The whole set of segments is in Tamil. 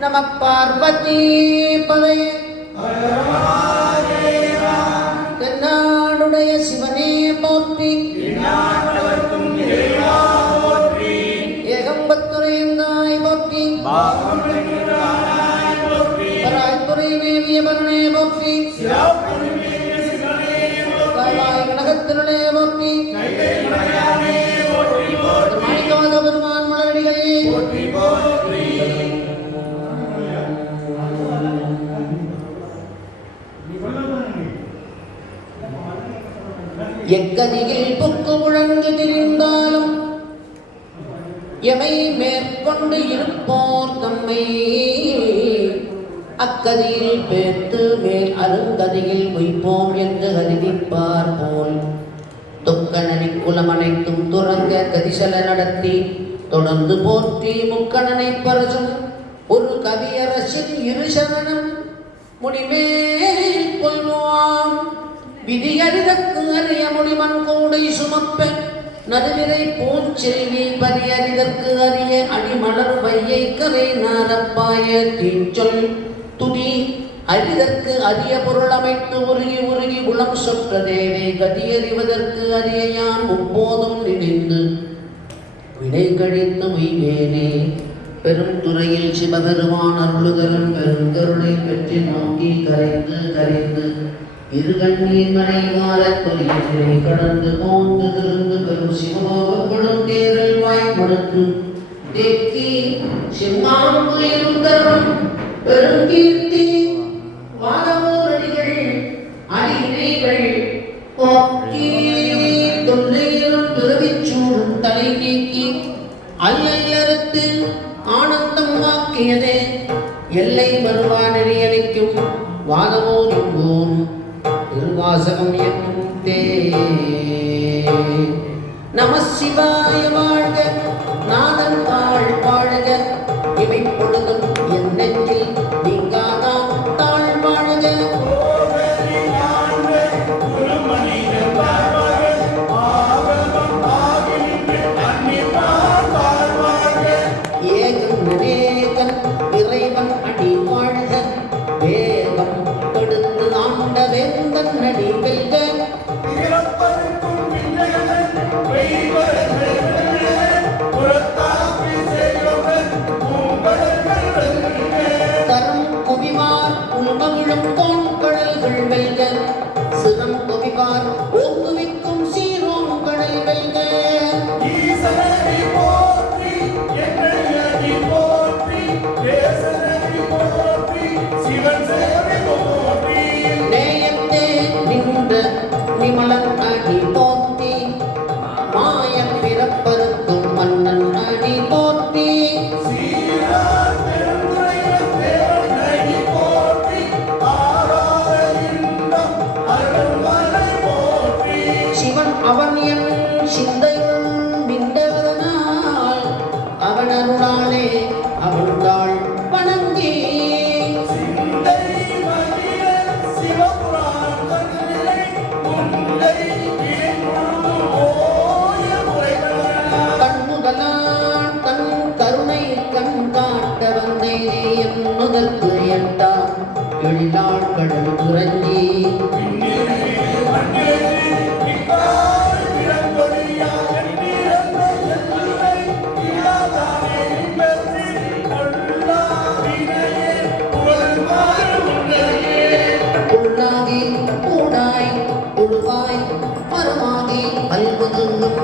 நம பார்வதி பதை. தென்னாடுடைய சிவனே போற்றி. ஏகம்பத்துரையந்தாய் போற்றி. பராய்த்துறை மேவிய பரணே போற்றி. கனகத்தினுடைய எக்கதியில் புக்கு முழங்கு திரிந்தாலும் எமை மேற்கொண்டு இருப்போர் தம்மை. அக்கதியில் பேர்த்து மேல் அருங்கதியில் உய்ப்போம் என்று அறிவிப்பார் போல். தொக்கணனை குலமனைத்தும் துறந்த கதிசல நடத்தி தொடர்ந்து போற்றி முக்கணனை பரசும் ஒரு கவியரசின் இரு சரணம் முடிமேல் கொள்வாம். விதியறிதற்கு அறிய முடிமன் கூடை சுமப்ப நடுவிரை பூஞ்செல்வி பரியறிதற்கு அறிய அடிமலர் வையை கரை நாரப்பாய தீஞ்சொல். துதி அறிதற்கு அரிய பொருள் அமைத்து உருகி உருகி உளம் சொற்ற தேவை கதியறிவதற்கு அறிய யான் முப்போதும் நினைந்து. வினை கழித்து மெய்வேனே பெரும் துறையில் சிவபெருமான் அருளுதலும் பெருங்கருணை பெற்று நோக்கி கரைந்து கரைந்து. இரு கண்ணீர் மறைவார கொலியை கடந்து போந்து திருந்து பெரும் சிவபோகப்படும் தேரல் வாய்ப்படுத்து கொடுத்து தேக்கி சிம்மாம்பு பெருங்கீர்த்தி வாதமோரடிகள் நம சிவாய வாழ்க நாதன் வாழ் வாழ்க haciendo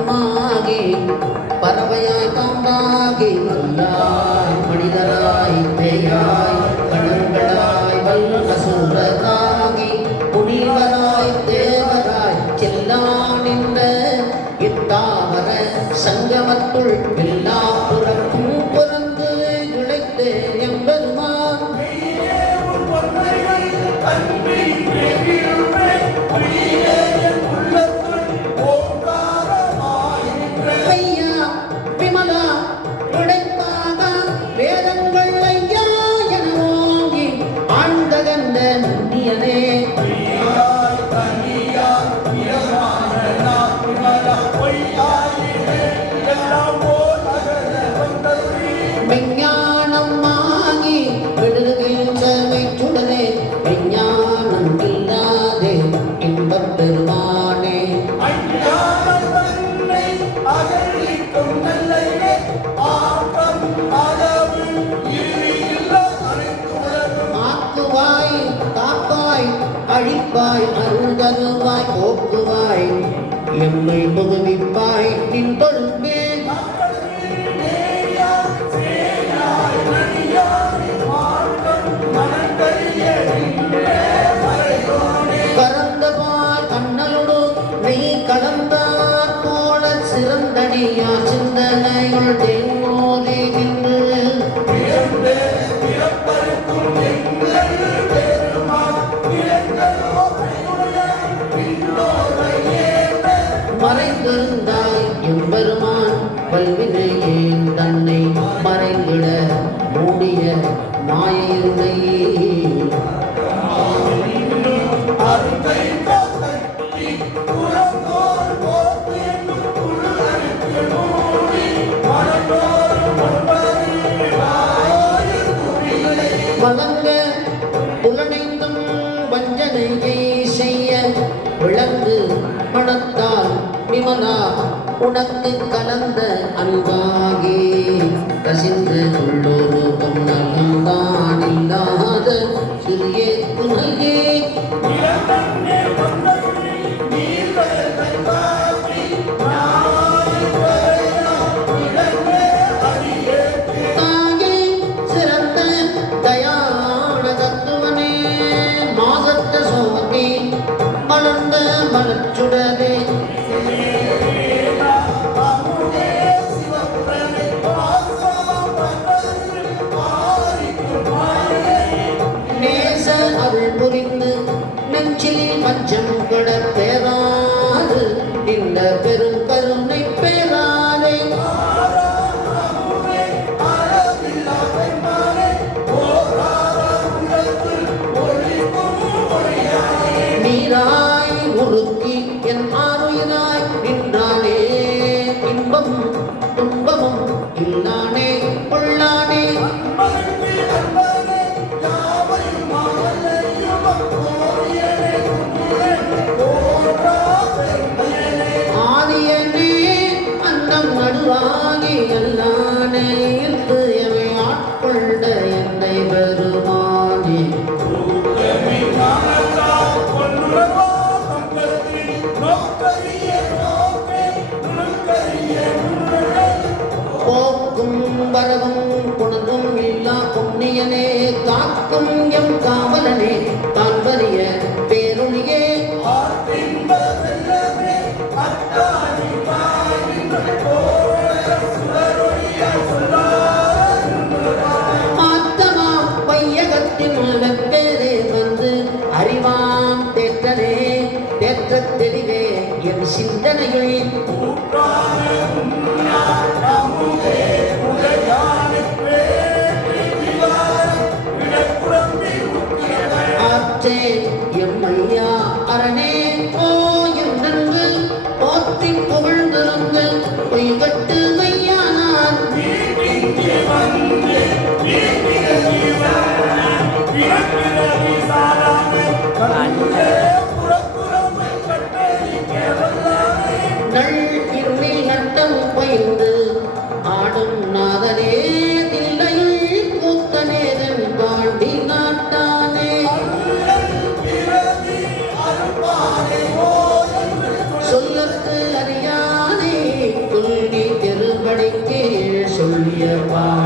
ತಂಬಾಗಿ ಪರವಯ ತಂಬಾಗಿ ಬಂದ அழிப்பாய் அருள் தருவாய் போக்குவாய் எம்மை புகுவிப்பாய் நின் தொல்வி கருவினையே தன்னை மறைந்திட மூடிய நாயினை வழங்க புலனைந்தும் வஞ்சனையை செய்ய விளங்கு மனத்தால் விமலா உனக்கு கலந்து அன்பாகி கசிந்து உள்ளோருக்கும் நலம்தான் இல்லாத சிறிய துணையே மலர்ந்த மலச்சுடர் मज्जमुगडते பாடுவான் விளக்கத் தெளிவே என் சிந்தனையை. ஆற்றே என் மையா 와.